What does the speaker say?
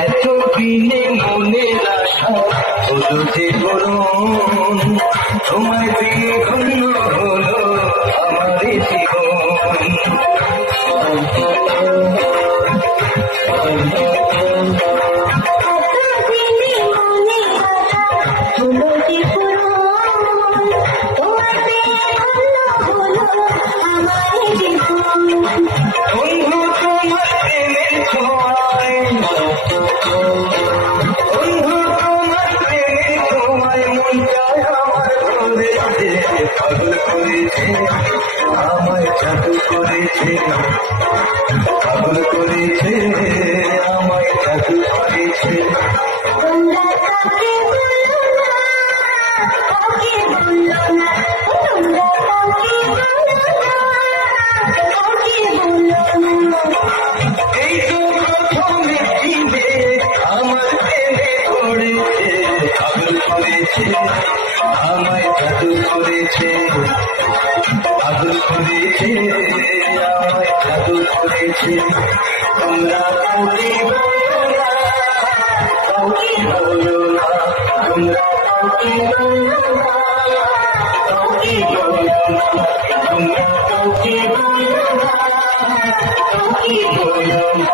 এতদিনে মনের আশা হলো যে পূরণ, তোমায় পেয়ে ধন্য হলো আমার জীবন। বন্ধু তোমার প্রেমের ছোঁয়ায়, বন্ধু তোমার প্রেমের ছোঁয়ায় মনটায় আমার ধরেছে, পাগল করেছে আমায় জাদু করেছে, পাগল করেছে আমায় জাদু করেছে। এই তো প্রথমে দিনে আমার প্রেমে পড়েছে, পাগল করেছে আমায় জাদু করেছে, পাগল করেছে আমায় জাদু করেছে। তোমরা কাউকে বলো না, কাউকে বলো না, তোমরা কাউকে বলো না, কাউকে বলো না, তোমরা কাউকে বলো না, কাউকে বলো না।